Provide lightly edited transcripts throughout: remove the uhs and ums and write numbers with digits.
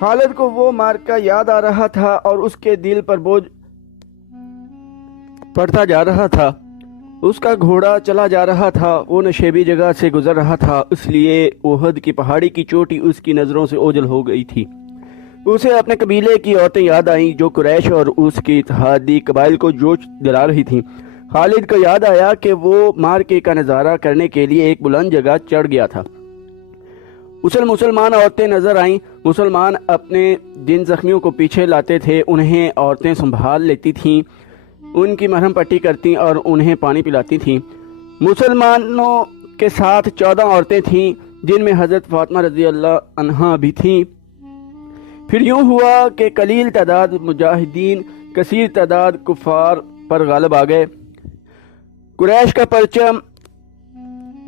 خالد کو وہ مارکا یاد آ رہا تھا اور اس کے دل پر بوجھ پڑتا جا رہا تھا۔ اس کا گھوڑا چلا جا رہا تھا، وہ نشیبی جگہ سے گزر رہا تھا، اس لیے احد کی پہاڑی کی چوٹی اس کی نظروں سے اوجھل ہو گئی تھی۔ اسے اپنے قبیلے کی عورتیں یاد آئیں جو قریش اور اس کی اتحادی قبائل کو جوش دلا رہی تھیں۔ خالد کو یاد آیا کہ وہ مارکے کا نظارہ کرنے کے لیے ایک بلند جگہ چڑھ گیا تھا۔ اسے مسلمان عورتیں نظر آئیں۔ مسلمان اپنے جن زخمیوں کو پیچھے لاتے تھے انہیں عورتیں سنبھال لیتی تھیں، ان کی مرہم پٹی کرتی اور انہیں پانی پلاتی تھیں۔ مسلمانوں کے ساتھ 14 عورتیں تھیں جن میں حضرت فاطمہ رضی اللہ عنہا بھی تھیں۔ پھر یوں ہوا کہ قلیل تعداد مجاہدین کثیر تعداد کفار پر غالب آ گئے۔ قریش کا پرچم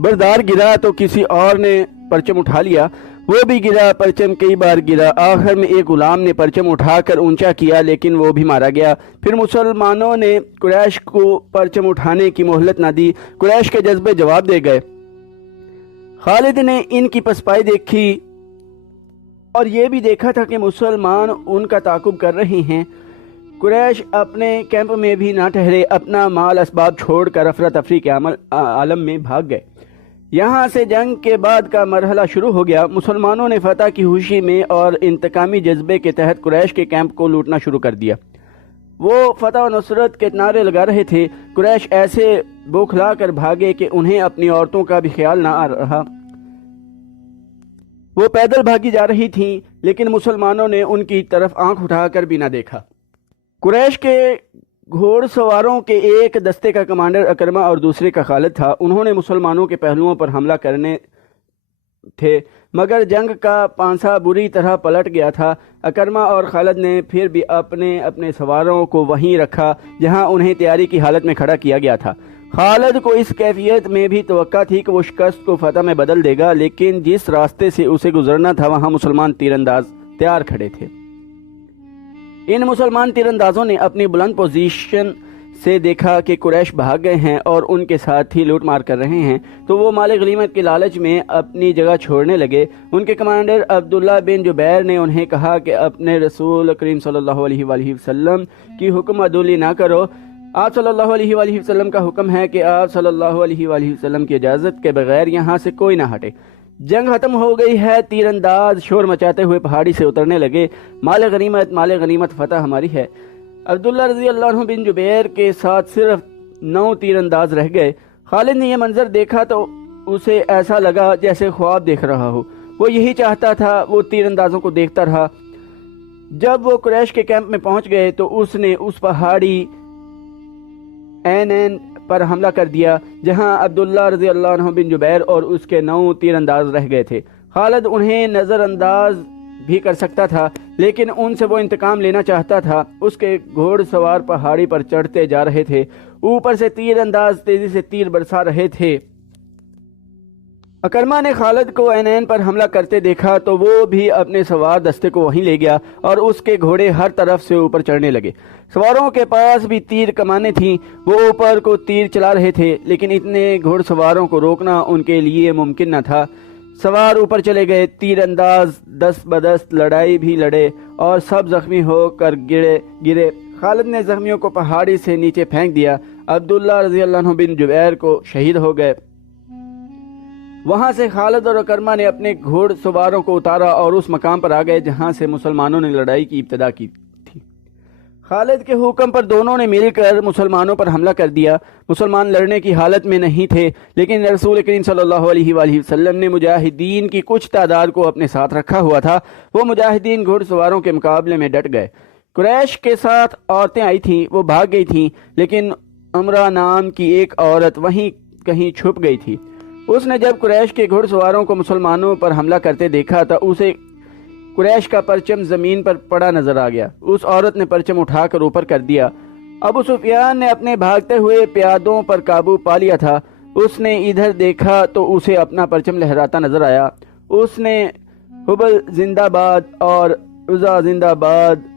بردار گرا تو کسی اور نے پرچم اٹھا لیا، وہ بھی گرا، پرچم کئی بار گرا، آخر میں ایک غلام نے پرچم اٹھا کر اونچا کیا لیکن وہ بھی مارا گیا۔ پھر مسلمانوں نے قریش کو پرچم اٹھانے کی مہلت نہ دی، قریش کے جذبے جواب دے گئے۔ خالد نے ان کی پسپائی دیکھی اور یہ بھی دیکھا تھا کہ مسلمان ان کا تعاقب کر رہے ہیں۔ قریش اپنے کیمپ میں بھی نہ ٹھہرے، اپنا مال اسباب چھوڑ کر افراتفری کے عالم میں بھاگ گئے۔ یہاں سے جنگ کے بعد کا مرحلہ شروع ہو گیا۔ مسلمانوں نے فتح کی خوشی میں اور انتقامی جذبے کے تحت قریش کے کیمپ کو لوٹنا شروع کر دیا۔ وہ فتح و نصرت کے نعرے لگا رہے تھے۔ قریش ایسے بوکھلا کر بھاگے کہ انہیں اپنی عورتوں کا بھی خیال نہ آ رہا۔ وہ پیدل بھاگی جا رہی تھیں لیکن مسلمانوں نے ان کی طرف آنکھ اٹھا کر بھی نہ دیکھا۔ قریش کے گھوڑ سواروں کے ایک دستے کا کمانڈر اکرمہ اور دوسرے کا خالد تھا۔ انہوں نے مسلمانوں کے پہلوؤں پر حملہ کرنے تھے مگر جنگ کا پانسا بری طرح پلٹ گیا تھا۔ اکرمہ اور خالد نے پھر بھی اپنے سواروں کو وہیں رکھا جہاں انہیں تیاری کی حالت میں کھڑا کیا گیا تھا۔ خالد کو اس کیفیت میں بھی توقع تھی کہ وہ شکست کو فتح میں بدل دے گا، لیکن جس راستے سے اسے گزرنا تھا وہاں مسلمان تیر انداز تیار کھڑے تھے۔ ان مسلمان تیر اندازوں نے اپنی بلند پوزیشن سے دیکھا کہ قریش بھاگ گئے ہیں اور ان کے ساتھی لوٹ مار کر رہے ہیں تو وہ مال غنیمت کے لالچ میں اپنی جگہ چھوڑنے لگے۔ ان کے کمانڈر عبداللہ بن جبیر نے انہیں کہا کہ اپنے رسول کریم صلی اللہ علیہ وآلہ وسلم کی حکم عدولی نہ کرو۔ آپ صلی اللہ علیہ وآلہ وسلم کا حکم ہے کہ آپ صلی اللہ علیہ وآلہ وسلم کی اجازت کے بغیر یہاں سے کوئی نہ ہٹے۔ جنگ ختم ہو گئی ہے۔ تیر انداز شور مچاتے ہوئے پہاڑی سے اترنے لگے۔ مال غنیمت فتح ہماری ہے۔ عبداللہ رضی اللہ عنہ بن جبیر کے ساتھ صرف 9 تیر انداز رہ گئے۔ خالد نے یہ منظر دیکھا تو اسے ایسا لگا جیسے خواب دیکھ رہا ہو۔ وہ یہی چاہتا تھا، وہ تیر اندازوں کو دیکھتا رہا۔ جب وہ قریش کے کیمپ میں پہنچ گئے تو اس نے اس پہاڑی این پر حملہ کر دیا جہاں عبداللہ رضی اللہ عنہ بن جبیر اور اس کے 9 تیر انداز رہ گئے تھے۔ خالد انہیں نظر انداز بھی کر سکتا تھا لیکن ان سے وہ انتقام لینا چاہتا تھا۔ اس کے گھوڑ سوار پہاڑی پر چڑھتے جا رہے تھے، اوپر سے تیر انداز تیزی سے تیر برسا رہے تھے۔ اکرمہ نے خالد کو عینین پر حملہ کرتے دیکھا تو وہ بھی اپنے سوار دستے کو وہیں لے گیا اور اس کے گھوڑے ہر طرف سے اوپر چڑھنے لگے۔ سواروں کے پاس بھی تیر کمانیں تھیں، وہ اوپر کو تیر چلا رہے تھے لیکن اتنے گھوڑ سواروں کو روکنا ان کے لیے ممکن نہ تھا۔ سوار اوپر چلے گئے، تیر انداز دست بدست لڑائی بھی لڑے اور سب زخمی ہو کر گرے۔ خالد نے زخمیوں کو پہاڑی سے نیچے پھینک دیا۔ عبداللہ رضی اللہ عنہ بن جبیر کو شہید ہو گئے۔ وہاں سے خالد اور اکرمہ نے اپنے گھوڑ سواروں کو اتارا اور اس مقام پر آ گئے جہاں سے مسلمانوں نے لڑائی کی ابتدا کی تھی۔ خالد کے حکم پر دونوں نے مل کر مسلمانوں پر حملہ کر دیا۔ مسلمان لڑنے کی حالت میں نہیں تھے لیکن رسول کریم صلی اللہ علیہ وآلہ وسلم نے مجاہدین کی کچھ تعداد کو اپنے ساتھ رکھا ہوا تھا۔ وہ مجاہدین گھوڑ سواروں کے مقابلے میں ڈٹ گئے۔ قریش کے ساتھ عورتیں آئی تھیں، وہ بھاگ گئی تھیں لیکن عمرہ نام کی ایک عورت وہیں کہیں چھپ گئی تھی۔ اس نے جب قریش کے گھوڑ سواروں کو مسلمانوں پر حملہ کرتے دیکھا تو اسے قریش کا پرچم زمین پر پڑا نظر آ گیا۔ اس عورت نے پرچم اٹھا کر اوپر کر دیا۔ ابو سفیان نے اپنے بھاگتے ہوئے پیادوں پر قابو پا لیا تھا۔ اس نے ادھر دیکھا تو اسے اپنا پرچم لہراتا نظر آیا۔ اس نے حبل زندہ باد اور عزا زندہ باد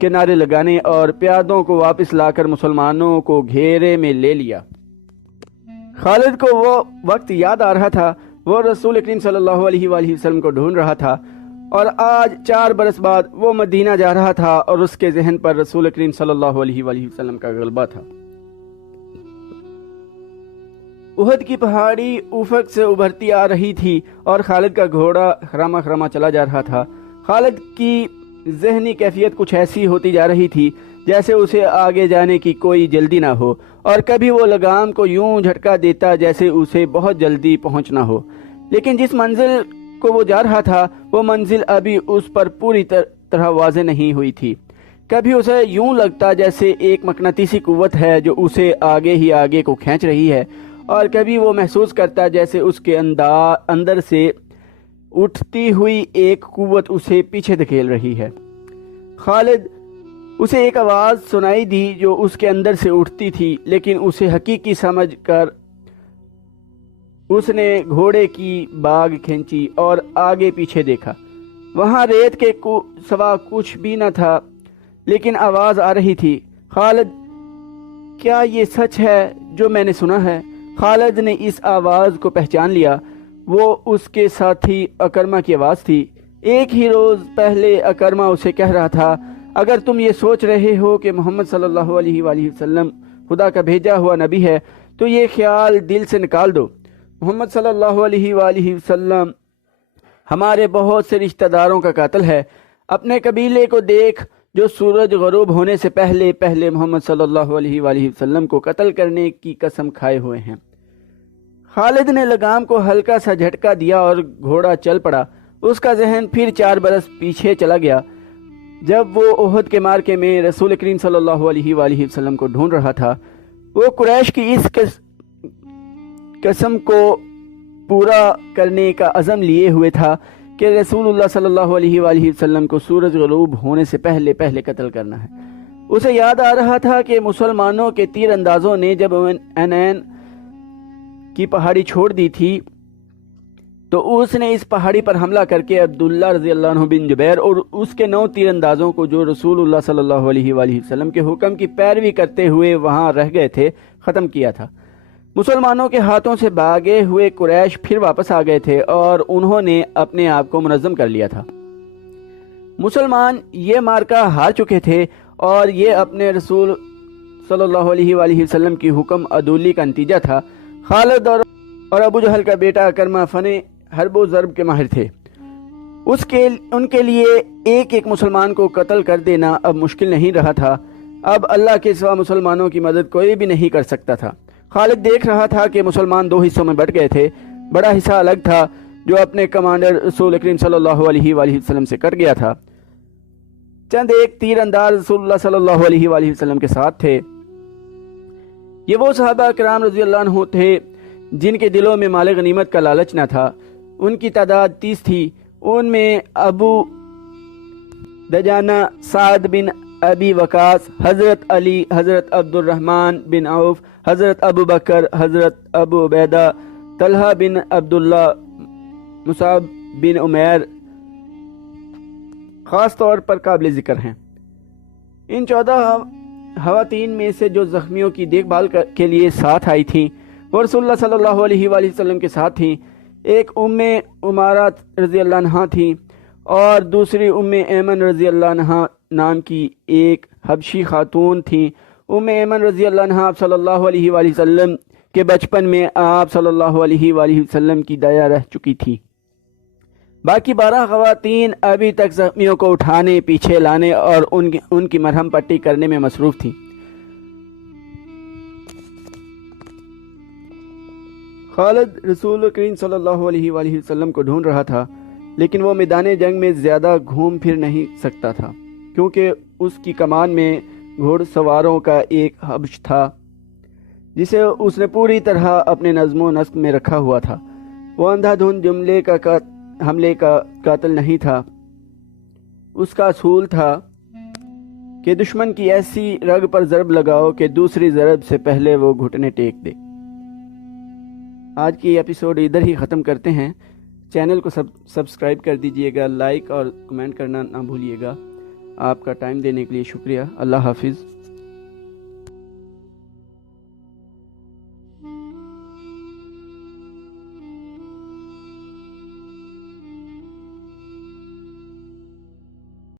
کے نعرے لگانے اور پیادوں کو واپس لا کر مسلمانوں کو گھیرے میں لے لیا۔ خالد کو وہ وقت یاد آ رہا تھا، وہ رسول کریم صلی اللہ علیہ وآلہ وسلم کو ڈھونڈ رہا تھا۔ اور آج 4 برس بعد وہ مدینہ جا رہا تھا اور اس کے ذہن پر رسول کریم صلی اللہ علیہ وآلہ وسلم کا غلبہ تھا۔ احد کی پہاڑی افق سے ابھرتی آ رہی تھی اور خالد کا گھوڑا خراما خراما چلا جا رہا تھا۔ خالد کی ذہنی کیفیت کچھ ایسی ہوتی جا رہی تھی جیسے اسے آگے جانے کی کوئی جلدی نہ ہو، اور کبھی وہ لگام کو یوں جھٹکا دیتا جیسے اسے بہت جلدی پہنچنا ہو، لیکن جس منزل کو وہ جا رہا تھا وہ منزل ابھی اس پر پوری طرح واضح نہیں ہوئی تھی۔ کبھی اسے یوں لگتا جیسے ایک مقناطیسی قوت ہے جو اسے آگے ہی آگے کو کھینچ رہی ہے، اور کبھی وہ محسوس کرتا جیسے اس کے اندر سے اٹھتی ہوئی ایک قوت اسے پیچھے دھکیل رہی ہے۔ خالد اسے ایک آواز سنائی دی جو اس کے اندر سے اٹھتی تھی، لیکن اسے حقیقی سمجھ کر اس نے گھوڑے کی باگ کھینچی اور آگے پیچھے دیکھا۔ وہاں ریت کے سوا کچھ بھی نہ تھا، لیکن آواز آ رہی تھی، خالد کیا یہ سچ ہے جو میں نے سنا ہے؟ خالد نے اس آواز کو پہچان لیا، وہ اس کے ساتھی اکرمہ کی آواز تھی۔ ایک ہی روز پہلے اکرمہ اسے کہہ رہا تھا، اگر تم یہ سوچ رہے ہو کہ محمد صلی اللہ علیہ وآلہ وسلم خدا کا بھیجا ہوا نبی ہے تو یہ خیال دل سے نکال دو۔ محمد صلی اللہ علیہ وآلہ وسلم ہمارے بہت سے رشتہ داروں کا قاتل ہے۔ اپنے قبیلے کو دیکھ جو سورج غروب ہونے سے پہلے محمد صلی اللہ علیہ وآلہ وسلم کو قتل کرنے کی قسم کھائے ہوئے ہیں۔ خالد نے لگام کو ہلکا سا جھٹکا دیا اور گھوڑا چل پڑا۔ اس کا ذہن پھر 4 برس پیچھے چلا گیا، جب وہ احد کے مارکے میں رسول کریم صلی اللہ علیہ وآلہ وسلم کو ڈھونڈ رہا تھا۔ وہ قریش کی اس قسم کو پورا کرنے کا عزم لیے ہوئے تھا کہ رسول اللہ صلی اللہ علیہ وآلہ وسلم کو سورج غروب ہونے سے پہلے قتل کرنا ہے۔ اسے یاد آ رہا تھا کہ مسلمانوں کے تیر اندازوں نے جب عنین کی پہاڑی چھوڑ دی تھی تو اس نے اس پہاڑی پر حملہ کر کے عبداللہ رضی اللہ عنہ بن جبیر اور اس کے 9 تیر اندازوں کو جو رسول اللہ صلی اللہ علیہ وآلہ وسلم کے حکم کی پیروی کرتے ہوئے وہاں رہ گئے تھے ختم کیا تھا۔ مسلمانوں کے ہاتھوں سے بھاگے ہوئے قریش پھر واپس آ گئے تھے اور انہوں نے اپنے آپ کو منظم کر لیا تھا۔ مسلمان یہ مارکہ ہار چکے تھے اور یہ اپنے رسول صلی اللہ علیہ وآلہ وسلم کی حکم عدولی کا نتیجہ تھا۔ خالد اور ابو جہل کا بیٹا اکرمہ فن حرب و ضرب کے ماہر تھے۔ ان کے لیے ایک مسلمان کو قتل کر دینا اب مشکل نہیں رہا تھا۔ اب اللہ کے سوا مسلمانوں کی مدد کوئی بھی نہیں کر سکتا تھا۔ خالد دیکھ رہا تھا کہ مسلمان 2 حصوں میں بٹ گئے تھے۔ بڑا حصہ الگ تھا جو اپنے کمانڈر رسول کریم صلی اللہ علیہ وآلہ وسلم سے کٹ گیا تھا۔ چند ایک تیر انداز رسول اللہ صلی اللہ علیہ وآلہ وسلم کے ساتھ تھے۔ یہ وہ صحابہ کرام رضی اللہ عنہ تھے جن کے دلوں میں مال غنیمت کا لالچ نہ تھا۔ ان کی تعداد 30 تھی۔ ان میں ابو دجانہ، سعد بن ابی وقاص، حضرت علی، حضرت عبد الرحمن بن عوف، حضرت ابو بکر، حضرت ابو عبیدہ، طلحہ بن عبداللہ، مصعب بن عمیر خاص طور پر قابل ذکر ہیں۔ ان 14 خواتین میں سے جو زخمیوں کی دیکھ بھال کے لیے ساتھ آئی تھیں وہ رسول اللہ صلی اللہ علیہ وآلہ وسلم کے ساتھ تھیں۔ ایک عمارہ رضی اللہ عنہا تھیں اور دوسری ایمن رضی اللہ عنہا نام کی ایک حبشی خاتون تھیں۔ ایمن رضی اللہ عنہا آپ صلی اللہ علیہ وآلہ وسلم کے بچپن میں آپ صلی اللہ علیہ وآلہ وسلم کی دایا رہ چکی تھی۔ باقی 12 خواتین ابھی تک زخمیوں کو اٹھانے، پیچھے لانے اور ان کی مرہم پٹی کرنے میں مصروف تھیں۔ خالد رسول کریم صلی اللہ علیہ وآلہ وسلم کو ڈھونڈ رہا تھا، لیکن وہ میدان جنگ میں زیادہ گھوم پھر نہیں سکتا تھا کیونکہ اس کی کمان میں گھوڑ سواروں کا ایک حبش تھا جسے اس نے پوری طرح اپنے نظم و نسق میں رکھا ہوا تھا۔ وہ اندھا دھند حملے کا قاتل نہیں تھا۔ اس کا اصول تھا کہ دشمن کی ایسی رگ پر ضرب لگاؤ کہ دوسری ضرب سے پہلے وہ گھٹنے ٹیک دے۔ آج کی ایپیسوڈ ادھر ہی ختم کرتے ہیں۔ چینل کو سبسکرائب کر دیجئے گا، لائک اور کمنٹ کرنا نہ بھولیے گا۔ آپ کا ٹائم دینے کے لیے شکریہ۔ اللہ حافظ۔